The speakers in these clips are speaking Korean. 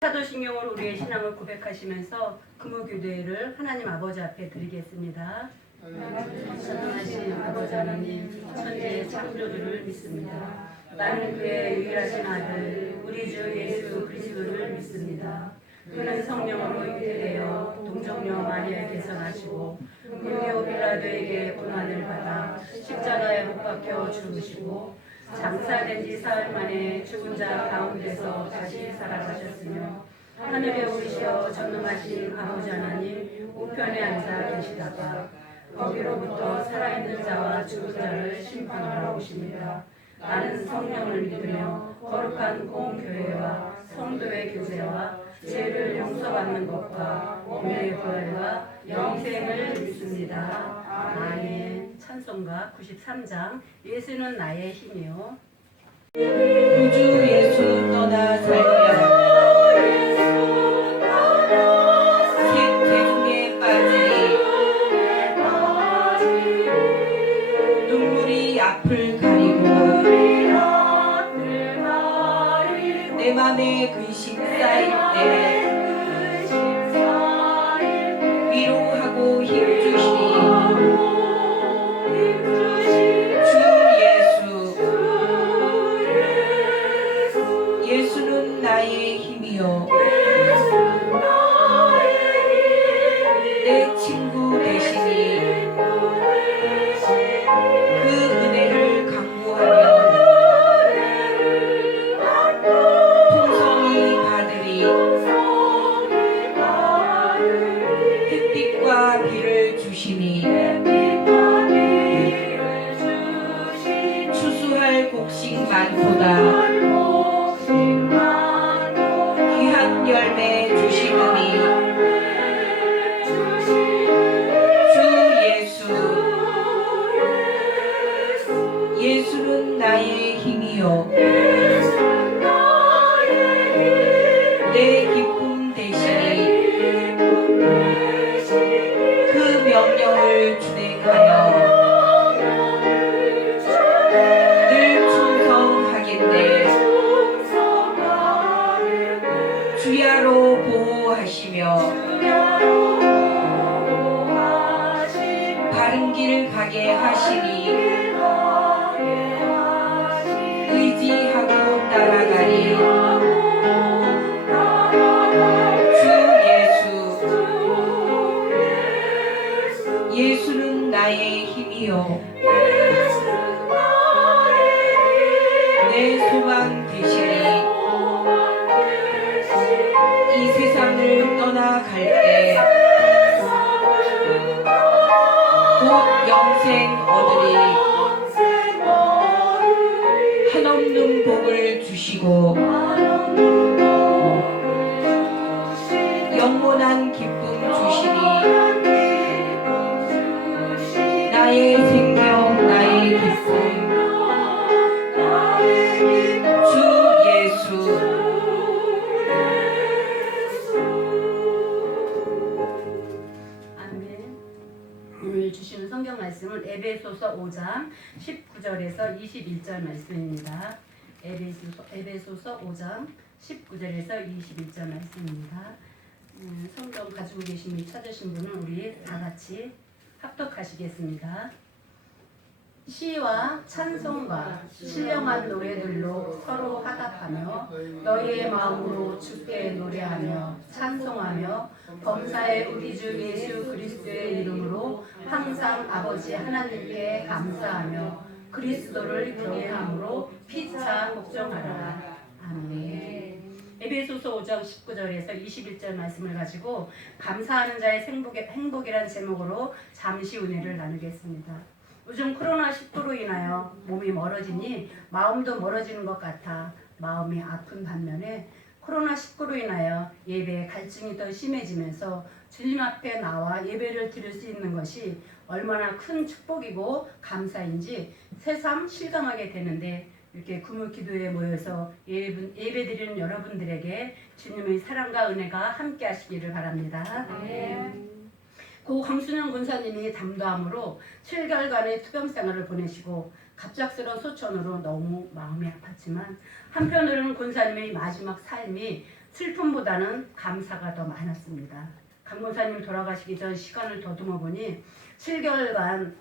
사도신경으로 우리의 신앙을 고백하시면서 금요기도회를 하나님 아버지 앞에 드리겠습니다. 전능하신 아버지 하나님, 천지의 창조주를 믿습니다. 나는 그의 유일하신 아들 우리 주 예수 그리스도를 믿습니다. 그는 성령으로 잉태되어 동정녀 마리아에게서 나시고 본디오 빌라도에게 고난을 받아 십자가에 못 박혀 죽으시고 장사된 지 사흘 만에 죽은 자 가운데서 다시 살아가셨으며 하늘에 오르시어 전능하신 아버지 하나님 우편에 앉아 계시다가 거기로부터 살아있는 자와 죽은 자를 심판하러 오십니다. 나는 성령을 믿으며 거룩한 공교회와 성도의 교제와 죄를 용서받는 것과 몸의 부활과 영생을 믿습니다. 아멘. 찬송가 93장 예수는 나의 힘이요. 우주 예수 떠나 살며 대중에 빠지니 눈물이 앞을 가리고 내 맘에 근심 쌓일 때 위로하고 힘주시니 예수는 나의 힘이요 내 친구 되시니 그 은혜를 강구하면 풍성히 받으리. 햇빛과 비를 주시니 추수할 곡식 많도다. 귀한 열매 주시느니 주 예수 예수는 나의 힘이요 내 기쁨 되시니 그 명령을 준행하여 늘 충성하겠네. 주야로 보호하시며 바른 길 가게 하시니 의지하고 따라가리. 주 예수 예수는 나의 힘이요 내 소망 되시니 이 세상을 떠나갈 때 곧 영생 얻으리. 한없는 복을 주시고 영원한 기쁨 주시니 나의 생명 나의 기쁨 주 예수 오늘 주시는 성경 말씀은 에베소서 5장 19절에서 21절 말씀입니다. 에베소서 5장 19절에서 21절 말씀입니다. 성경 가지고 계신 분 찾으신 분은 우리 다 같이 합독하시겠습니다. 시와 찬송과 신령한 노래들로 서로 화답하며 너희의 마음으로 주께 노래하며 찬송하며 범사의 우리 주 예수 그리스도의 이름으로 항상 아버지 하나님께 감사하며 그리스도를 경외함으로 피차 복종하라. 아멘. 에베소서 5장 19절에서 21절 말씀을 가지고 감사하는 자의 행복이란 제목으로 잠시 은혜를 나누겠습니다. 요즘 코로나19로 인하여 몸이 멀어지니 마음도 멀어지는 것 같아 마음이 아픈 반면에 코로나19로 인하여 예배의 갈증이 더 심해지면서 주님 앞에 나와 예배를 드릴 수 있는 것이 얼마나 큰 축복이고 감사인지 새삼 실감하게 되는데 이렇게 금요기도회에 모여서 예배드리는 여러분들에게 주님의 사랑과 은혜가 함께 하시기를 바랍니다. 고 강순영 권사님이 담담으로 7개월간의 투병 생활을 보내시고 갑작스러운 소천으로 너무 마음이 아팠지만 한편으로는 권사님의 마지막 삶이 슬픔보다는 감사가 더 많았습니다. 강 목사님 돌아가시기 전 시간을 더듬어 보니 7개월간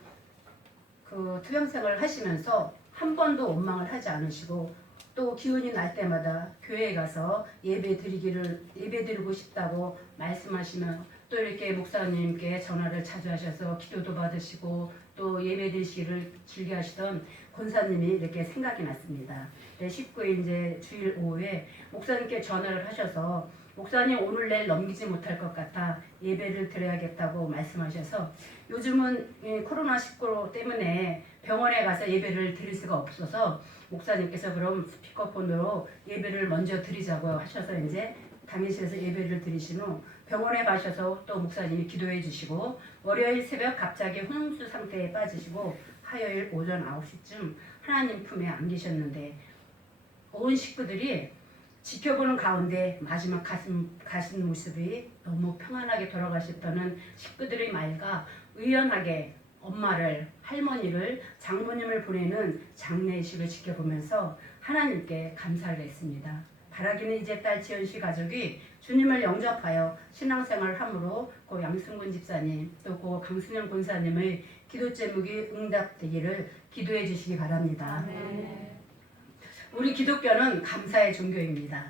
그 투병생활을 하시면서 한 번도 원망을 하지 않으시고 또 기운이 날 때마다 교회에 가서 예배드리고 싶다고 말씀하시며 또 이렇게 목사님께 전화를 자주 하셔서 기도도 받으시고 또 예배드리시기를 즐겨하시던 권사님이 이렇게 생각이 났습니다. 19일 이제 주일 오후에 목사님께 전화를 하셔서 목사님 오늘 내일 넘기지 못할 것 같아 예배를 드려야겠다고 말씀하셔서 요즘은 코로나19 때문에 병원에 가서 예배를 드릴 수가 없어서 목사님께서 그럼 스피커폰으로 예배를 먼저 드리자고 하셔서 이제 당일실에서 예배를 드리신 후 병원에 가셔서 또 목사님이 기도해 주시고 월요일 새벽 갑자기 혼수 상태에 빠지시고 화요일 오전 9시쯤 하나님 품에 안기셨는데 온 식구들이 지켜보는 가운데 마지막 가신 모습이 너무 평안하게 돌아가셨다는 식구들의 말과 의연하게 엄마를, 할머니를, 장모님을 보내는 장례식을 지켜보면서 하나님께 감사를 했습니다. 바라기는 이제 딸 지연씨 가족이 주님을 영접하여 신앙생활을 함으로 고 양승근 집사님 또 고 강순영 권사님의 기도 제목이 응답되기를 기도해 주시기 바랍니다. 우리 기독교는 감사의 종교입니다.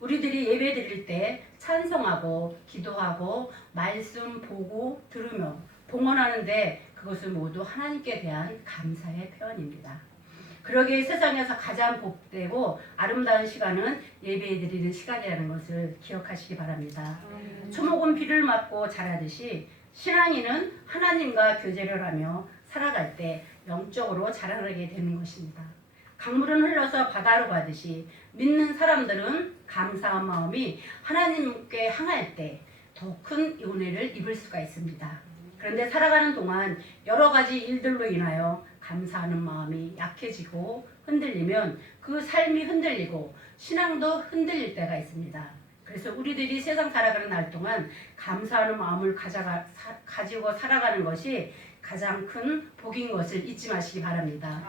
우리들이 예배 드릴 때 찬송하고 기도하고 말씀 보고 들으며 봉헌하는데 그것은 모두 하나님께 대한 감사의 표현입니다. 그러기에 세상에서 가장 복되고 아름다운 시간은 예배드리는 시간이라는 것을 기억하시기 바랍니다. 초목은 비를 맞고 자라듯이 신앙인은 하나님과 교제를 하며 살아갈 때 영적으로 자라나게 되는 것입니다. 강물은 흘러서 바다로 가듯이 믿는 사람들은 감사한 마음이 하나님께 향할 때 더 큰 은혜를 입을 수가 있습니다. 그런데 살아가는 동안 여러 가지 일들로 인하여 감사하는 마음이 약해지고 흔들리면 그 삶이 흔들리고 신앙도 흔들릴 때가 있습니다. 그래서 우리들이 세상 살아가는 날 동안 감사하는 마음을 가지고 살아가는 것이 가장 큰 복인 것을 잊지 마시기 바랍니다.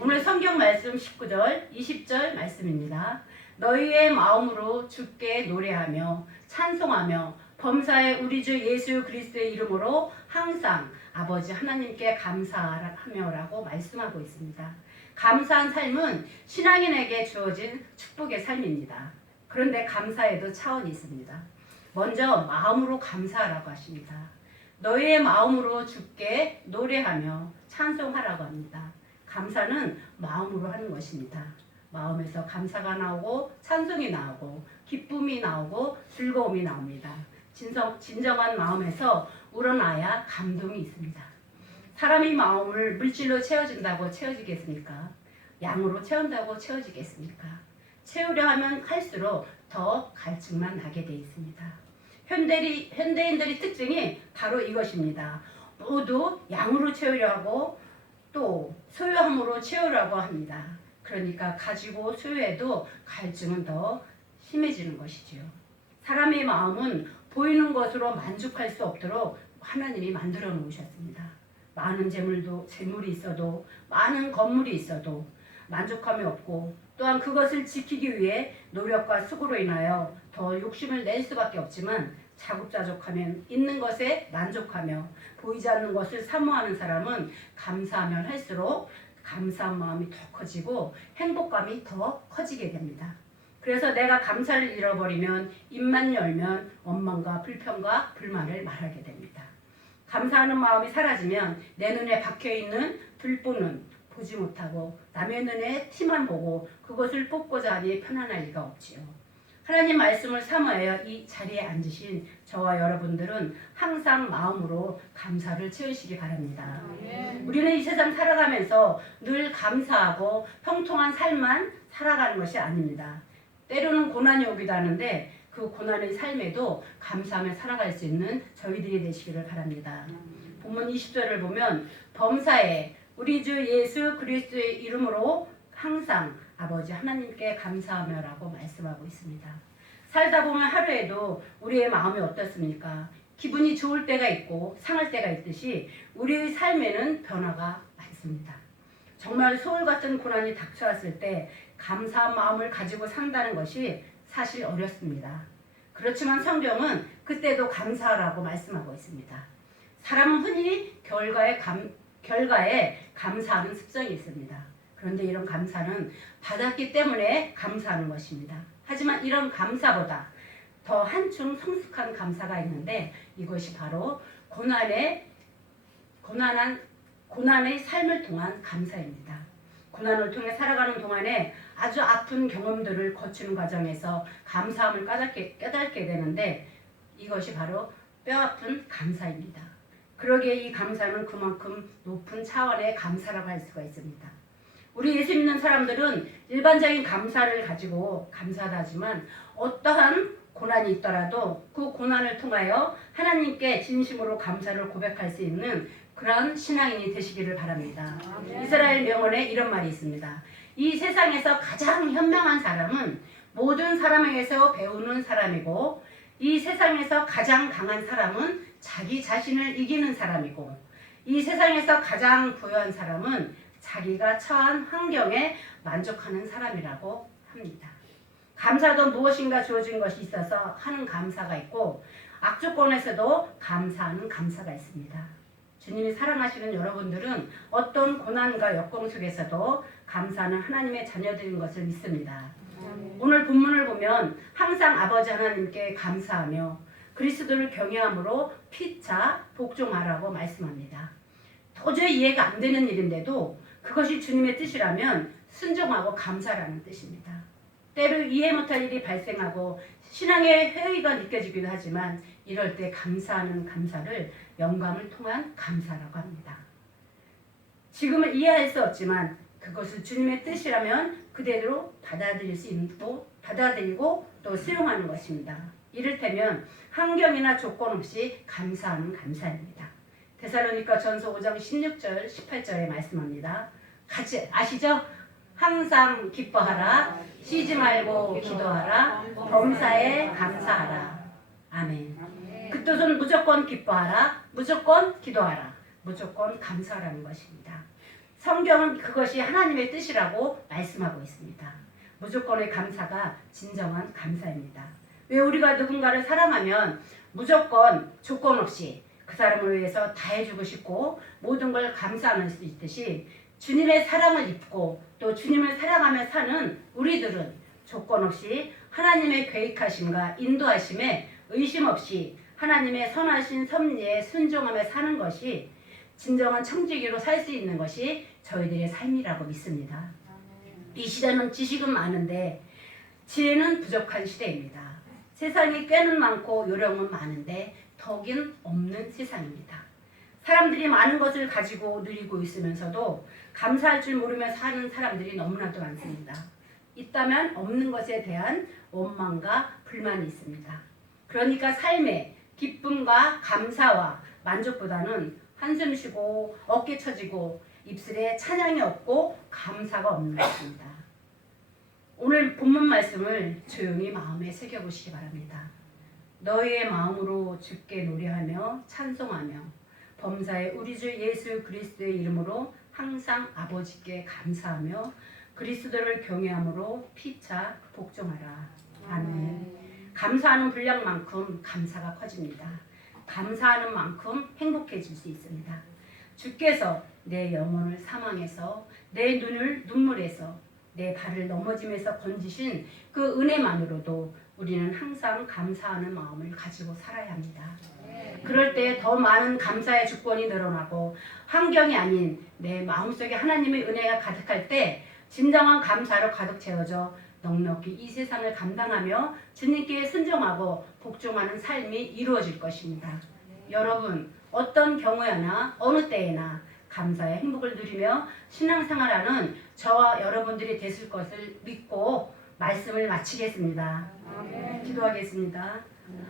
오늘 성경 말씀 19절, 20절 말씀입니다. 너희의 마음으로 주께 노래하며 찬송하며 범사의 우리 주 예수 그리스도의 이름으로 항상 아버지 하나님께 감사하며라고 말씀하고 있습니다. 감사한 삶은 신앙인에게 주어진 축복의 삶입니다. 그런데 감사에도 차원이 있습니다. 먼저 마음으로 감사하라고 하십니다. 너희의 마음으로 주께 노래하며 찬송하라고 합니다. 감사는 마음으로 하는 것입니다. 마음에서 감사가 나오고 찬송이 나오고 기쁨이 나오고 즐거움이 나옵니다. 진정한 마음에서 우러나야 감동이 있습니다. 사람이 마음을 물질로 채워준다고 채워지겠습니까? 양으로 채운다고 채워지겠습니까? 채우려 하면 할수록 더 갈증만 나게 돼 있습니다. 현대인들의 특징이 바로 이것입니다. 모두 양으로 채우려 하고 또 소유함으로 채우려고 합니다. 그러니까 가지고 소유해도 갈증은 더 심해지는 것이지요. 사람의 마음은 보이는 것으로 만족할 수 없도록 하나님이 만들어 놓으셨습니다. 많은 재물이 있어도 많은 건물이 있어도 만족함이 없고 또한 그것을 지키기 위해 노력과 수고로 인하여 더 욕심을 낼 수밖에 없지만 자급자족하면 있는 것에 만족하며 보이지 않는 것을 사모하는 사람은 감사하면 할수록 감사한 마음이 더 커지고 행복감이 더 커지게 됩니다. 그래서 내가 감사를 잃어버리면 입만 열면 원망과 불평과 불만을 말하게 됩니다. 감사하는 마음이 사라지면 내 눈에 박혀있는 들보는 보지 못하고 남의 눈에 티만 보고 그것을 뽑고자 하니 편안할 리가 없지요. 하나님 말씀을 사모하여 이 자리에 앉으신 저와 여러분들은 항상 마음으로 감사를 채우시기 바랍니다. 우리는 이 세상 살아가면서 늘 감사하고 평통한 삶만 살아가는 것이 아닙니다. 때로는 고난이 오기도 하는데 그 고난의 삶에도 감사하며 살아갈 수 있는 저희들이 되시기를 바랍니다. 본문 20절을 보면 범사에 우리 주 예수 그리스도의 이름으로 항상 아버지 하나님께 감사하며라고 말씀하고 있습니다. 살다 보면 하루에도 우리의 마음이 어떻습니까? 기분이 좋을 때가 있고 상할 때가 있듯이 우리의 삶에는 변화가 많습니다. 정말 소울 같은 고난이 닥쳐왔을 때 감사한 마음을 가지고 산다는 것이 사실 어렵습니다. 그렇지만 성경은 그때도 감사하라고 말씀하고 있습니다. 사람은 흔히 결과에 감사하는 습성이 있습니다. 그런데 이런 감사는 받았기 때문에 감사하는 것입니다. 하지만 이런 감사보다 더 한층 성숙한 감사가 있는데 이것이 바로 고난의 삶을 통한 감사입니다. 고난을 통해 살아가는 동안에 아주 아픈 경험들을 거치는 과정에서 감사함을 깨닫게 되는데 이것이 바로 뼈아픈 감사입니다. 그러기에 이 감사는 그만큼 높은 차원의 감사라고 할 수가 있습니다. 우리 예수 믿는 사람들은 일반적인 감사를 가지고 감사하다 하지만 어떠한 고난이 있더라도 그 고난을 통하여 하나님께 진심으로 감사를 고백할 수 있는 그런 신앙인이 되시기를 바랍니다. 이스라엘 명언에 이런 말이 있습니다. 이 세상에서 가장 현명한 사람은 모든 사람에게서 배우는 사람이고 이 세상에서 가장 강한 사람은 자기 자신을 이기는 사람이고 이 세상에서 가장 부유한 사람은 자기가 처한 환경에 만족하는 사람이라고 합니다. 감사도 무엇인가 주어진 것이 있어서 하는 감사가 있고 악조건에서도 감사하는 감사가 있습니다. 주님이 사랑하시는 여러분들은 어떤 고난과 역경 속에서도 감사하는 하나님의 자녀들인 것을 믿습니다. 오늘 본문을 보면 항상 아버지 하나님께 감사하며 그리스도를 경외함으로 피차 복종하라고 말씀합니다. 도저히 이해가 안 되는 일인데도 그것이 주님의 뜻이라면 순종하고 감사라는 뜻입니다. 때로 이해 못할 일이 발생하고 신앙의 회의가 느껴지기도 하지만 이럴 때 감사하는 감사를 영감을 통한 감사라고 합니다. 지금은 이해할 수 없지만 그것을 주님의 뜻이라면 그대로 받아들이고 또 수용하는 것입니다. 이를테면 환경이나 조건 없이 감사하는 감사입니다. 데살로니가 전서 5장 16절 18절에 말씀합니다. 같이 아시죠? 항상 기뻐하라, 쉬지 말고 기도하라, 범사에 감사하라. 아멘. 그 뜻은 무조건 기뻐하라, 무조건 기도하라, 무조건 감사하라는 것입니다. 성경은 그것이 하나님의 뜻이라고 말씀하고 있습니다. 무조건의 감사가 진정한 감사입니다. 왜 우리가 누군가를 사랑하면 무조건 조건 없이 그 사람을 위해서 다 해주고 싶고 모든 걸 감사할 수 있듯이 주님의 사랑을 입고 또 주님을 사랑하며 사는 우리들은 조건 없이 하나님의 계획하심과 인도하심에 의심 없이 하나님의 선하신 섭리에 순종하며 사는 것이 진정한 청지기로 살 수 있는 것이 저희들의 삶이라고 믿습니다. 이 시대는 지식은 많은데 지혜는 부족한 시대입니다. 세상이 꾀는 많고 요령은 많은데 덕은 없는 세상입니다. 사람들이 많은 것을 가지고 누리고 있으면서도 감사할 줄 모르며 사는 사람들이 너무나도 많습니다. 있다면 없는 것에 대한 원망과 불만이 있습니다. 그러니까 삶에 기쁨과 감사와 만족보다는 한숨 쉬고 어깨 처지고 입술에 찬양이 없고 감사가 없는 것입니다. 오늘 본문 말씀을 조용히 마음에 새겨보시기 바랍니다. 너희의 마음으로 주께 노래하며 찬송하며 범사의 우리 주 예수 그리스도의 이름으로 항상 아버지께 감사하며 그리스도를 경외함으로 피차 복종하라. 아멘. 감사하는 분량만큼 감사가 커집니다. 감사하는 만큼 행복해질 수 있습니다. 주께서 내 영혼을 사망에서 내 눈을 눈물에서 내 발을 넘어짐에서 건지신 그 은혜만으로도 우리는 항상 감사하는 마음을 가지고 살아야 합니다. 그럴 때 더 많은 감사의 주권이 늘어나고 환경이 아닌 내 마음속에 하나님의 은혜가 가득할 때 진정한 감사로 가득 채워져 넉넉히 이 세상을 감당하며 주님께 순종하고 복종하는 삶이 이루어질 것입니다. 여러분 어떤 경우에나 어느 때에나 감사의 행복을 누리며 신앙생활하는 저와 여러분들이 되실 것을 믿고 말씀을 마치겠습니다. 기도하겠습니다.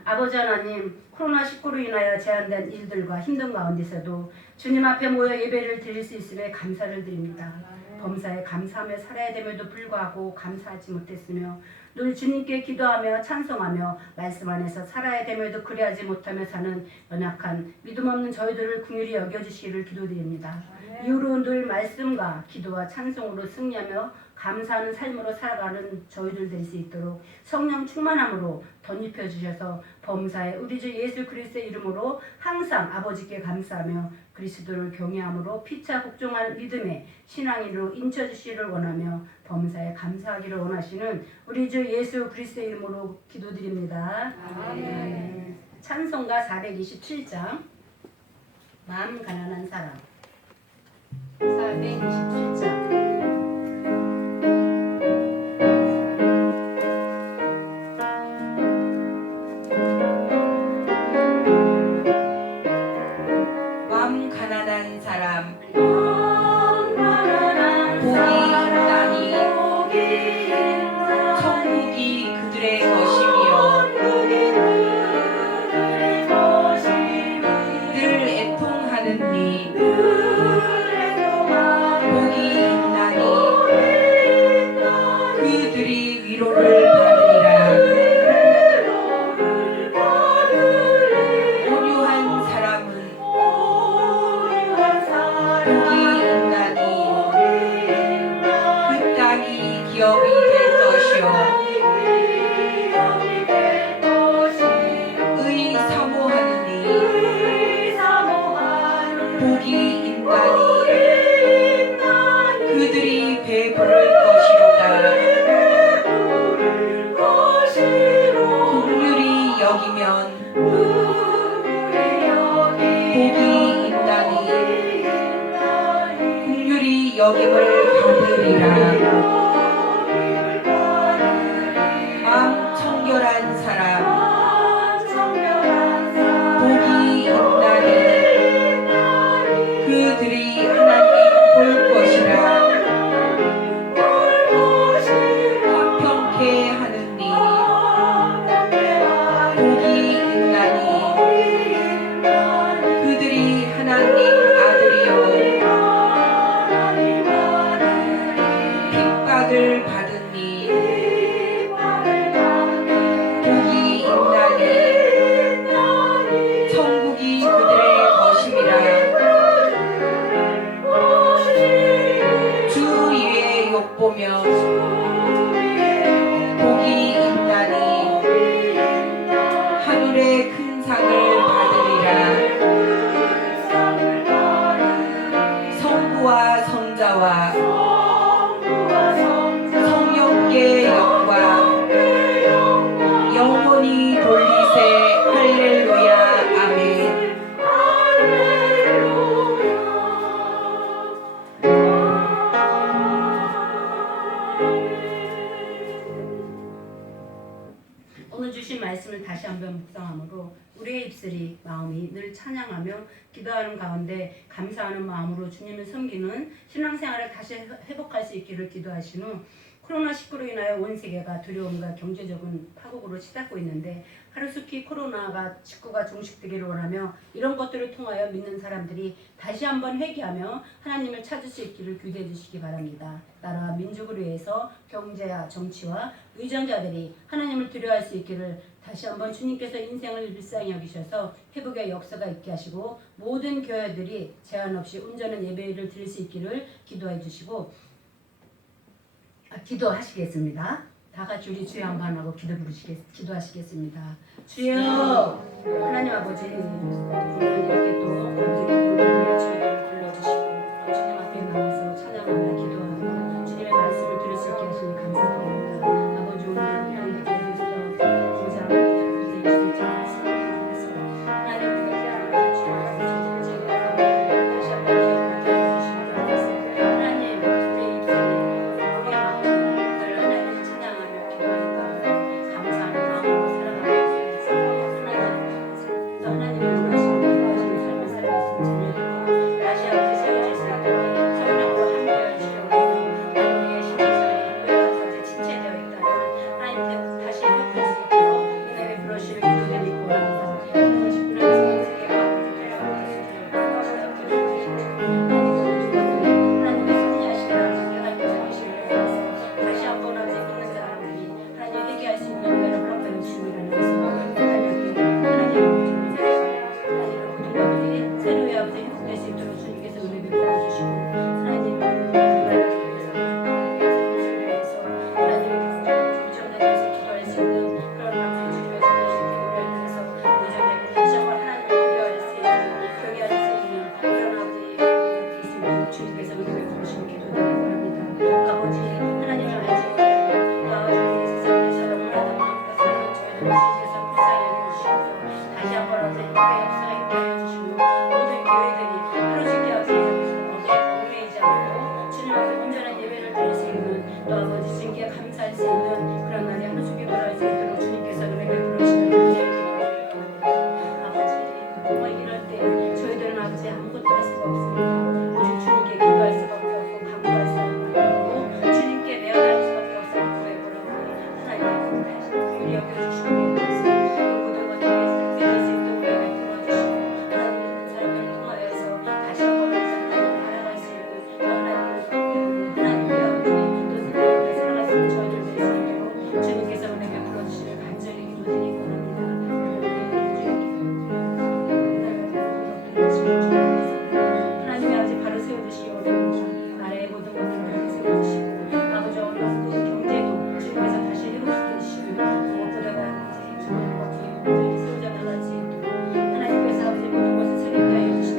아버지 하나님, 코로나19로 인하여 제한된 일들과 힘든 가운데서도 주님 앞에 모여 예배를 드릴 수 있음에 감사를 드립니다. 범사에 감사하며 살아야 됨에도 불구하고 감사하지 못했으며 늘 주님께 기도하며 찬송하며 말씀 안에서 살아야 됨에도 그리하지 못하며 사는 연약한 믿음 없는 저희들을 긍휼히 여겨주시기를 기도드립니다. 이후로 늘 말씀과 기도와 찬송으로 승리하며 감사하는 삶으로 살아가는 저희들 될 수 있도록 성령 충만함으로 덧입혀 주셔서 범사에 우리 주 예수 그리스도의 이름으로 항상 아버지께 감사하며 그리스도를 경외함으로 피차 복종한 믿음의 신앙인으로 인쳐주시기를 원하며 범사에 감사하기를 원하시는 우리 주 예수 그리스도의 이름으로 기도드립니다. 아멘. 찬송가 427장 마음 가난한 사람 427장 마음 가난한 사람 복이 있나니 천국이 그들의 것이며 늘 애통하는 니 복이 있나니 그들이 위로를 받으리라. 온유한 사람은 복이 있나니 그 땅이 기업이 될 것이요 의 사모하는 이 복이 있나니 그들이 배부를 것이로다. 긍휼히 여기면 복이 있나니 긍휼히 여김을 받으리라. 마음 청결한 사람 복이 있나니 그들이 하나님 볼 것이라. 화평케 하는 니 복이 있나니 그들이 하나님 아들이요 핍박을 받은 니 복이 있나니 천국이 그들의 것임이라. 주 위에 욕보며 복이 있나니 하늘의 큰 상을 받으리라. 성부와 성자와 성령께 영광 영원히 돌리세. 할렐루야. 아멘. 오늘 주신 말씀을 다시 한번 묵상함으로 우리의 입술이 마음이 늘 찬양하며 기도하는 가운데 감사하는 마음으로 주님을 섬기는 신앙생활을 다시 회복할 수 있기를 기도하신 후 코로나19로 인하여 온 세계가 두려움과 경제적인 파국으로 치닫고 있는데 하루속히 코로나19가 종식되기를 원하며 이런 것들을 통하여 믿는 사람들이 다시 한번 회개하며 하나님을 찾을 수 있기를 기도해 주시기 바랍니다. 나라와 민족을 위해서 경제와 정치와 위정자들이 하나님을 두려워할 수 있기를 다시 한번 주님께서 인생을 불쌍히 여기셔서 회복의 역사가 있게 하시고 모든 교회들이 제한 없이 온전한 예배를 드릴 수 있기를 기도해 주시고 기도하시겠습니다. 다 같이 우리 주여 한번 하고 기도하시겠습니다. 주여 하나님 아버지 이렇게 또 주님의 주를 불러주시고 주님 앞에 나와서 찬양하며 기도하고 주님의 말씀을 들을 수 있게 하시니 감사드립니다. 아버지 오늘 이런 예배에서 보자 주님의 말씀을 통해서 하나님 우리가 주님 앞에 다시 한번 기억하게 해주시기 바랍니다. 하나님 우리의 입술이 우리의 마음을 하나님을 찬양하며 기도하는 가운데 감사하는 마음으로 살아가고 있습니다. 하나님을 원하시고 기도하시는 아버지 교회 역사에 있게 해주시고 모든 교회들이 하루씩 아버지 얽매이지 않고 주님 앞에 온전한 예배를 드릴 수 있는 또 아버지 주님께 감사할 수 있는 그런 날이 하루씩 기도할 수 있도록 주님께서 은혜 베풀어 주시는 아버지 정말 이럴 때 저희들은 아버지 아무것도 할 수가 없습니다. 오직 주님께 기도할 수밖에 없고 간구할 수밖에 없고 주님께 내어드릴 수밖에 없어요. 구해보라고 하나님 다시 우리 여겨주시고 모든 것들에 쓸수 있도록 베풀어 주시고 하나님 그 사람들을 통하여서 다시 한번 하나님 알아갈 수 있는 또 하나님의 아버지 또 살아갈 수 있는 저희들 될 수 있도록 주님께서 은혜 베풀어 주시길 간절히 기도드리고 합니다. 하나님이 아버지 바로 세워주시오. 나라의 모든 것들을 세워주시고 아버지 어려운 경제도 주님께서 다시 회복시켜주시고 무엇보다가 아버지 주님의 것들이 세워져 나갈 수 있도록 하나님께서 아버지 모든 것을 새롭게 하여 주시고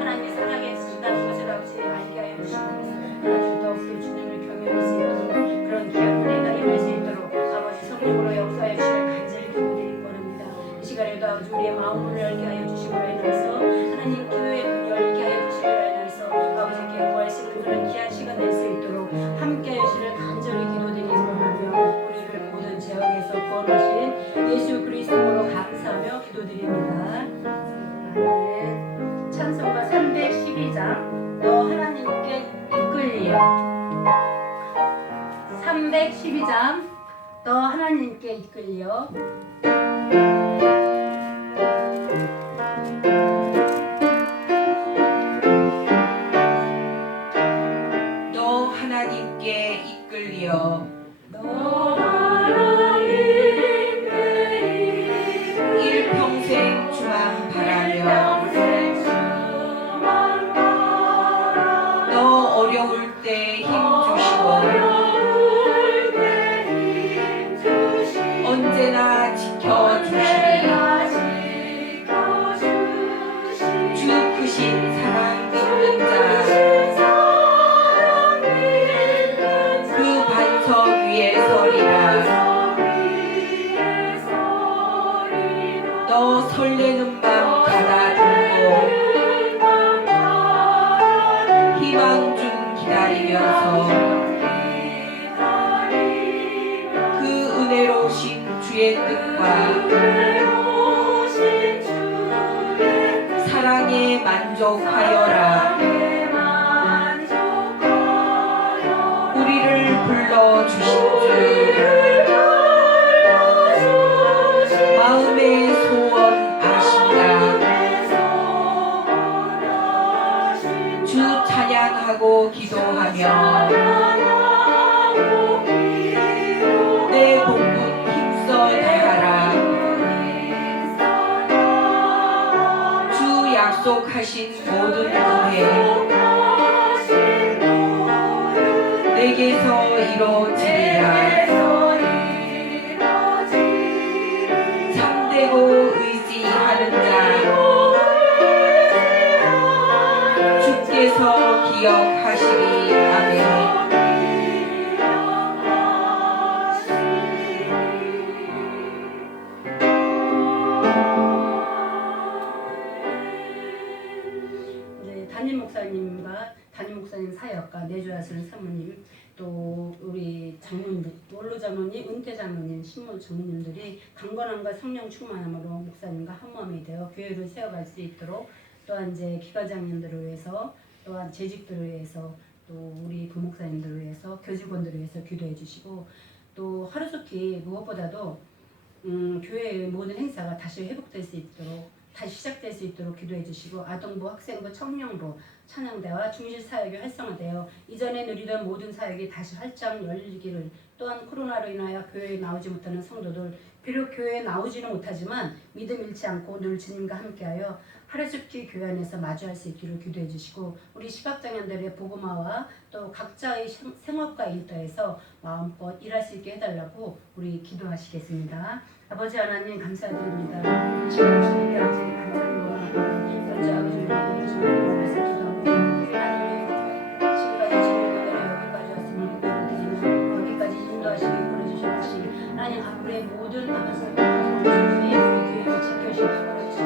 하나님이 살아계신다는 것을 아버지 알게 하여 주시고 하나님 더욱더 주님을 경외할 수 있도록 그런 귀한 은혜가 임할 수 있도록 아버지 성령으로 역사해 주시길 간절히 기도드리고 합니다. 이 시간에도 아버지 우리의 마음을 열게 하여 주시고 인하여서 하나님 교회의 문을 열게 하여 주시고 인하여서 아버지께 구할 수 있는 그런 귀한 시간 될 수 있도록 함께 하여 주시를 간절히 기도드리고 하며 우리를 모든 죄악에서 구원하신 예수 그리스도로 감사하며 기도드립니다. 아멘. 찬송가 312장 너 하나님께 이끌리어 312장 너 하나님께 이끌리어 너 하나님께 이끌리어 너 하나님께 일평생 주만 바라며 너 어려울 때 힘 주시고 언제나 지켜주시니 주 크신 사랑 믿는 자 그 반석 위에 서리라 너 설레는 맘 가다듬고 희망 중 기다리면서 그 은혜로우신 주의 뜻과 사랑에 만족하여라 우리를 불러주신 주 마음의 소원 아신다 주 찬양하고 기도하며 내 복문 힘써 다하라 주 약속하신 모든 은혜 내게서 이루어지리라 참되고 의지하는 자 주께서 기억하시리 아멘. 담임 목사님 사역과 내주하시는 사모님 또 우리 장로님, 원로 장로님, 은퇴 장로님, 신무 장로님들이 강건함과 성령 충만함으로 목사님과 한마음이 되어 교회를 세워갈 수 있도록 또한 이제 기관장님들을 위해서 또한 재직들을 위해서 또 우리 부목사님들을 위해서 교직원들을 위해서 기도해 주시고 또 하루속히 무엇보다도 교회의 모든 행사가 다시 회복될 수 있도록 다시 시작될 수 있도록 기도해 주시고 아동부, 학생부, 청년부, 찬양대와 중실사역이 활성화되어 이전에 누리던 모든 사역이 다시 활짝 열리기를 또한 코로나로 인하여 교회에 나오지 못하는 성도들 비록 교회에 나오지는 못하지만 믿음 잃지 않고 늘 주님과 함께하여 하루속히 교회 안에서 마주할 수 있기를 기도해 주시고 우리 시각장애인들의 복음화와 또 각자의 생업과 인터에서 마음껏 일할 수 있게 해달라고 우리 기도하시겠습니다. 아버지 하나님 감사드립니다. 지금 주님께 아버지 감사드리고 먼저 아버지를 위해서 기도하고 하나님의 지금까지 주님께로 여기까지 왔으니 여기까지 인도하시기 보내주셨듯이 하나님 앞으로의 모든 아버지 주님 우리 교회를 지켜주시고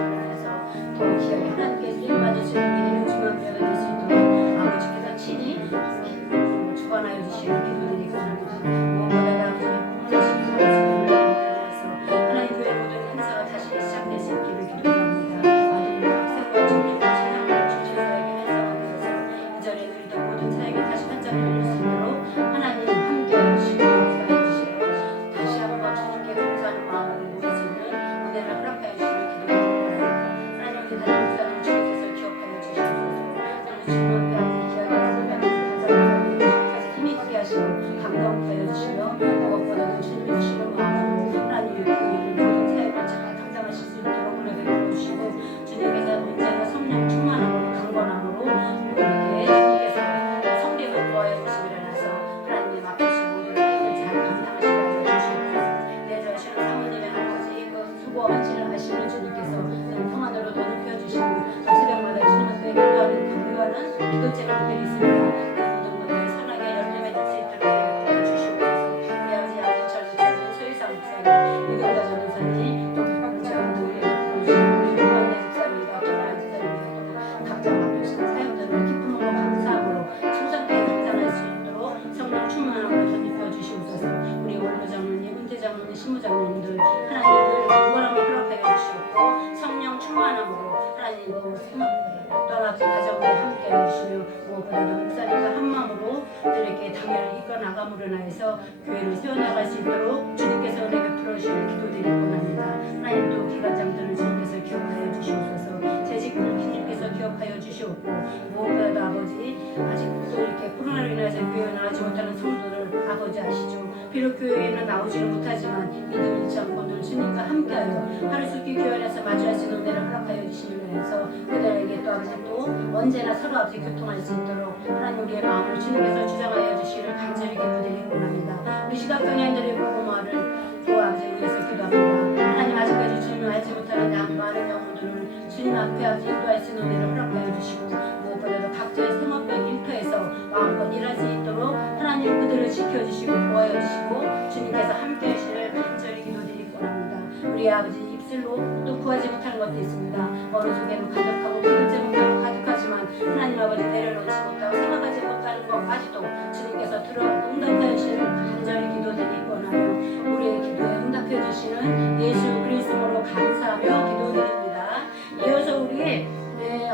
하나님도 생각해 또한 아버지 가정을 함께 해주시며 무엇보다도 목사님과 한마음으로 이렇게 당연히 이끌어 나감으로 인하여서 교회를 세워나갈 수 있도록 주님께서 은혜 베풀어 주시는 기도드리고 합니다. 하나님도 기관장들을 주님께서 기억하여 주시옵소서. 재직을 주님께서 기억하여 주시옵고 무엇보다도 아버지 아직도 이렇게 코로나로 인해서 교회에 나가지 못하는 성도들 아버지 아시죠. 비록 교회에는 나오지는 못하지만 믿음 잃지 않고 늘 주님과 함께하여 하루속히 교회 안에서 마주할 수 있는 은혜를 허락하여 주시기 위해서 그들에게 또 아버지 또 언제나 서로 아버지 교통할 수 있도록 하나님 우리의 마음을 주님께서 주장하여 주시기를 간절히 기도드리고 합니다. 우리 시각장애인들의 복음화를 또 아버지 위해서 기도합니다. 하나님 아직까지 주님을 알지 못하는 양 많은 영혼들을 주님 앞에 아버지 인도할 수 있는 은혜를 허락하여 주시고 무엇보다도 각자의 생업백 일터에서 마음껏 일할 수 있도록 하나님 그들을 지켜주시고 보호하여 주시고 주님께서 함께 하시기를 간절히 기도드리고 합니다. 우리 아버지 입술로 또 구하지 못하는 것도 있습니다. 어느 쪽에는 가득하고 기도제 문제로 가득하지만 하나님 아버지 내려놓지 못하고 생각하지 못하는 것까지도 주님께서 들어 응답하여 주시기를 간절히 기도드리고 하며 우리의 기도에 응답해 주시는 예수 그리스도로 감사하며 기도드립니다. 이어서 우리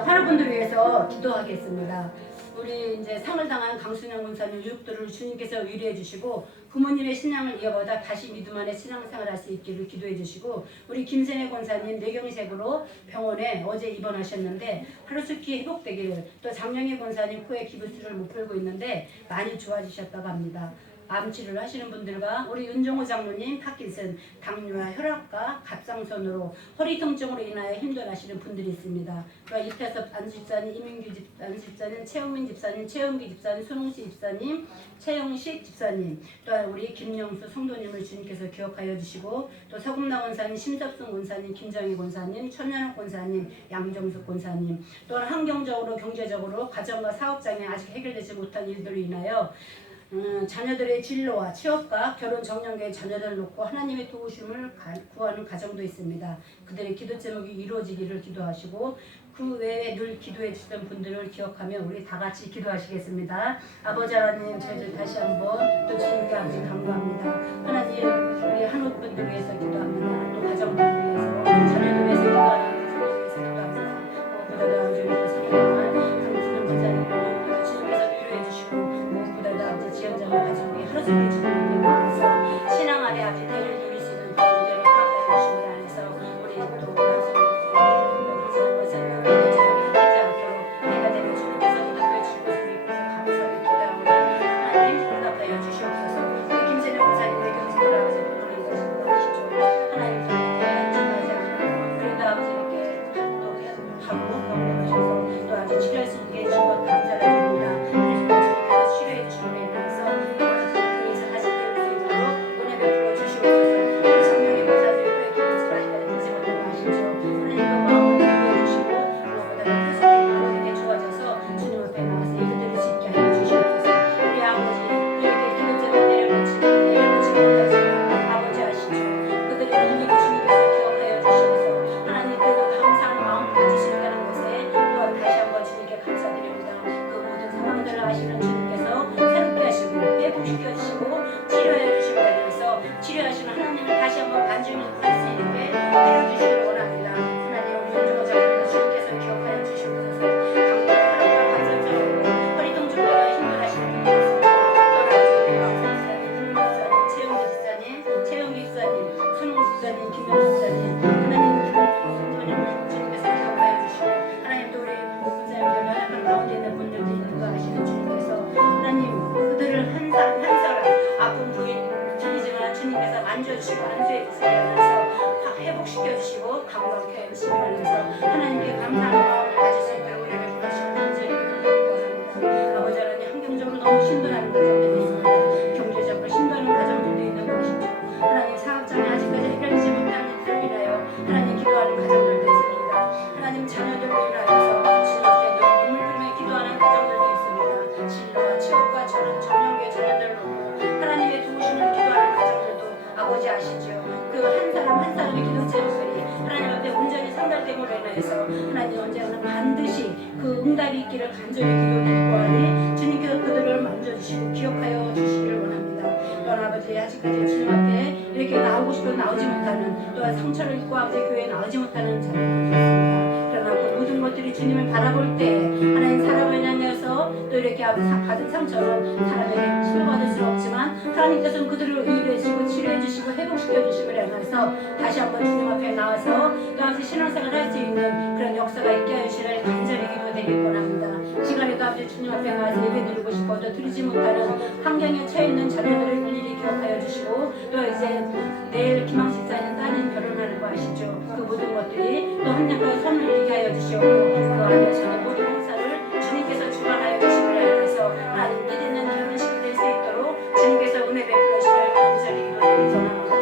환우분들을 위해서 기도하겠습니다. 우리 이제 상을 당한 강순영 권사님 유족들을 주님께서 위로해 주시고 부모님의 신앙을 이어받아 다시 믿음 안에 신앙생활 할 수 있기를 기도해 주시고 우리 김선혜 권사님 뇌경색으로 병원에 어제 입원하셨는데 하루속히 회복되기를 또 장영희 권사님 코에 기부술을 못 풀고 있는데 많이 좋아지셨다고 합니다. 암 치료를 하시는 분들과 우리 은종호 장로님 파킨슨, 당뇨와 혈압과 갑상선으로 허리 통증으로 인하여 힘들어하시는 분들이 있습니다. 그리고 이태섭 안집사님, 이민규 안집사님, 최우민 집사님, 최은기 집사님, 손홍시 집사님, 최영식 집사님, 또한 우리 김영수 성도님을 주님께서 기억하여 주시고 또 서금나 권사님, 심석순 권사님, 김정희 권사님, 천연옥 권사님, 양정숙 권사님, 또한 환경적으로 경제적으로 가정과 사업장에 아직 해결되지 못한 일들로 인하여 자녀들의 진로와 취업과 결혼 정년기의 자녀들을 놓고 하나님의 도우심을 구하는 가정도 있습니다. 그들의 기도 제목이 이루어지기를 기도하시고 그 외에 늘 기도해 주시던 분들을 기억하며 우리 다 같이 기도하시겠습니다. 아버지 하나님 저희들 다시 한번 또 주님께 아버지 간구합니다. 하나님 우리 한옥분들 위해서 기도합니다. 또 가정들 위해서 자녀들 위해서 기도하는 가정들 위해서 기도합니다. 무엇보다도 아버지 우리가 사랑하는 강수는 부자님 주님께서 위로해 주시고 무엇보다도 아버지 지연자가 가정이 하루속히 주님께 모아서 신앙 안에 아버지 대를 이룰 수 있는 은혜를 허락하여 주시기 안에서 우리 또 강수는 만져주시고 안수해 주시면서 회복시켜주시고 감격해 주시면서 하나님께 감사하는 마음을 가질 수 있도록 우리를 부탁하시는 간절히 기도드립니다. 아버지 하나님 환경적으로 너무 힘들어하는 가정들이 있습니다. 경제적으로 힘들어하는 가정들도 있는 것이죠. 하나님 사업장에 아직까지 해결되지 못하는 일들을 인하여 하나님 기도하는 가정들도 있습니다. 하나님 자녀들을 인하여서 주님 앞에 늘 눈물 흘리며 기도하는 가정들도 있습니다. 진로와 취업과 정년기의 자녀들을 놓고 하나님의 도우심을 기도하는 가정들도 아버지 아시죠? 그 한 사람 한 사람의 기도 제목들이 하나님 앞에 온전히 상달됨으로 인하여서 하나님 언제나 반드시 그 응답이 있기를 간절히 기도드리고 하니 주님께서 그들을 만져주시고 기억하여 주시기를 원합니다. 또한 아버지 아직까지 주님 앞에 이렇게 나오고 싶어도 나오지 못하는 또한 상처를 입고 아버지 교회에 나오지 못하는 자녀들이 있습니다. 그러나 그 모든 받은 상처는 사람에게 치료받을 수는 없지만 하나님께서는 그들을 의뢰해주시고 치료해주시고 회복시켜주심을 행해서 다시 한번 주님 앞에 나와서 또 아버지 신앙생활 할 수 있는 그런 역사가 있게 하시기를 간절히 기도드리기 원합니다. 시간에도 아버지 주님 앞에 나와서 예배드리고 싶어도 드리지 못하는 환경에 처해 있는 자녀들을 일일이 기억하여 주시고 또 이제 내일 김학식 사님 따님 결혼하는 거 아시죠? 그 모든 것들이 또 합력하여 선을 이루게 하여 주시옵고 그 안에 저는 모든 행사를 주님께서 주관하여 주시기를 해서 하나님 뜻 있는 결혼식이 될 수 있도록 주님께서 은혜 베풀어 주시기를 간절히 기도드리기 원합니다.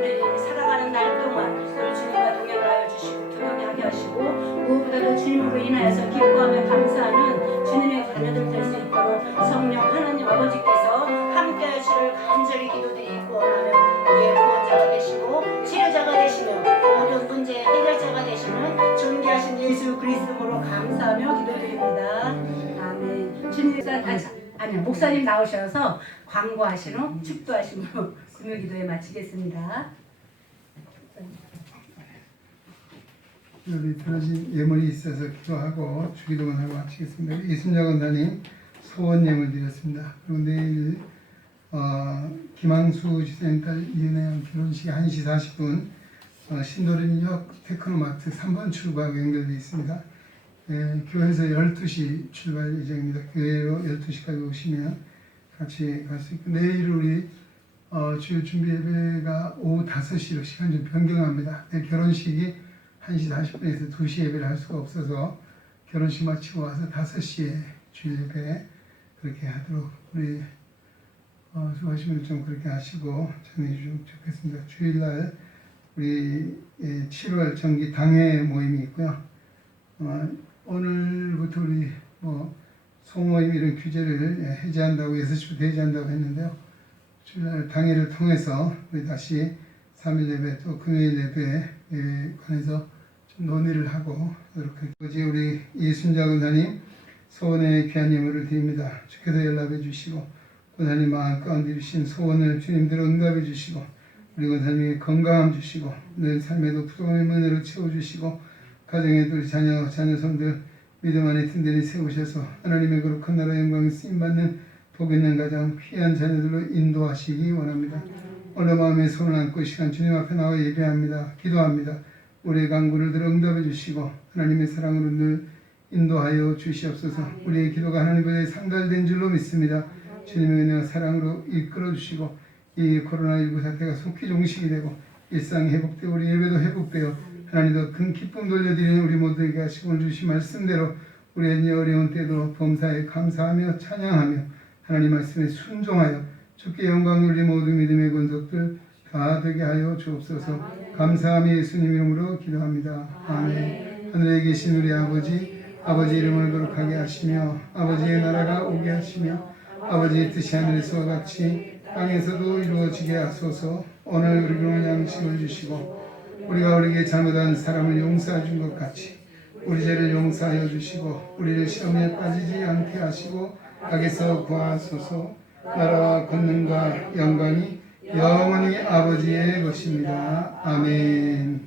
우리 살아가는 날 동안 늘 주님과 동행하여 주시고 동행하게 하시고 무엇보다도 주님으로 인하여서 기뻐하며 감사하는 주님의 자녀들 될 수 있도록 성령 하나님 아버지께서 함께 하시기를 간절히 기도드리고 원하며 우리의 구원자가 되시고 치료자가 되시며 모든 문제의 해결자가 되시는 존귀하신 예수 그리스도로 감사하며 기도드립니다. 아멘. 주님 아니요 목사님 나오셔서 광고하신 후 축도하신 후 금요기도에 마치겠습니다. 우리 들어진 예물이 있어서 기도하고 주기도만 하고 마치겠습니다. 이순자 권사님 소원 예물 드렸습니다. 그리고 내일 김항수 지사님 딸 이은혜 결혼식 1시 40분 신도림역 테크노마트 3번 출구하고 연결되어 있습니다. 교회에서 12시 출발 예정입니다. 교회로 12시까지 오시면 같이 갈 수 있고 내일 우리 주일 준비 예배가 오후 5시로 시간 좀 변경합니다. 내일 결혼식이 1시 40분에서 2시 예배를 할 수가 없어서 결혼식 마치고 와서 5시에 주일 예배 그렇게 하도록 우리 수고하시면 좀 그렇게 하시고 전해 주시면 좋겠습니다. 주일날 우리 7월 정기 당회 모임이 있고요. 오늘부터 우리 소모임 이런 규제를 해제한다고 6시부터 해제한다고 했는데요. 주일날 당회를 통해서 우리 다시 3일 예배 또 금요일 예배에 관해서 좀 논의를 하고 이렇게 우리 이순자 권사님 소원의 귀한 예물을 드립니다. 주께서 연락해 주시고 권사님 마음 가운데 주신 소원을 주님대로 응답해 주시고 우리 권사님이 건강함 주시고 늘 삶에도 부족함의 은혜로 채워주시고 가정에도 우리 자녀손들 믿음 안에 든든히 세우셔서 하나님의 거룩한 나라 영광에 쓰임받는 복 있는 가정 귀한 자녀들로 인도하시기 원합니다. 오늘 마음에 손을 안고 시간 주님 앞에 나와 예배합니다. 기도합니다. 우리의 간구를 들어 응답해 주시고 하나님의 사랑으로 늘 인도하여 주시옵소서. 우리의 기도가 하나님께 상달된 줄로 믿습니다. 주님의 은혜와 사랑으로 이끌어 주시고 이 코로나19 사태가 속히 종식이 되고 일상이 회복되고 우리 예배도 회복되어 하나님도 큰 기쁨 돌려드리는 우리 모두에게 하시고 주신 말씀대로 우리의 어려운 때도 범사에 감사하며 찬양하며 하나님 말씀에 순종하여 주께 영광 우리 모두 믿음의 권속들 다 되게 하여 주옵소서. 감사하며 예수님 이름으로 기도합니다. 아멘. 하늘에 계신 우리 아버지 이름을 거룩하게 하시며 아버지의 나라가 오게 하시며 아버지의 뜻이 하늘에서와 같이 땅에서도 이루어지게 하소서. 오늘 우리에게 양식을 주시고 우리가 우리에게 잘못한 사람을 용서해 준 것 같이 우리 죄를 용서하여 주시고 우리를 시험에 빠지지 않게 하시고 악에서 구하소서. 나라와 권능과 영광이 영원히 아버지의 것입니다. 아멘.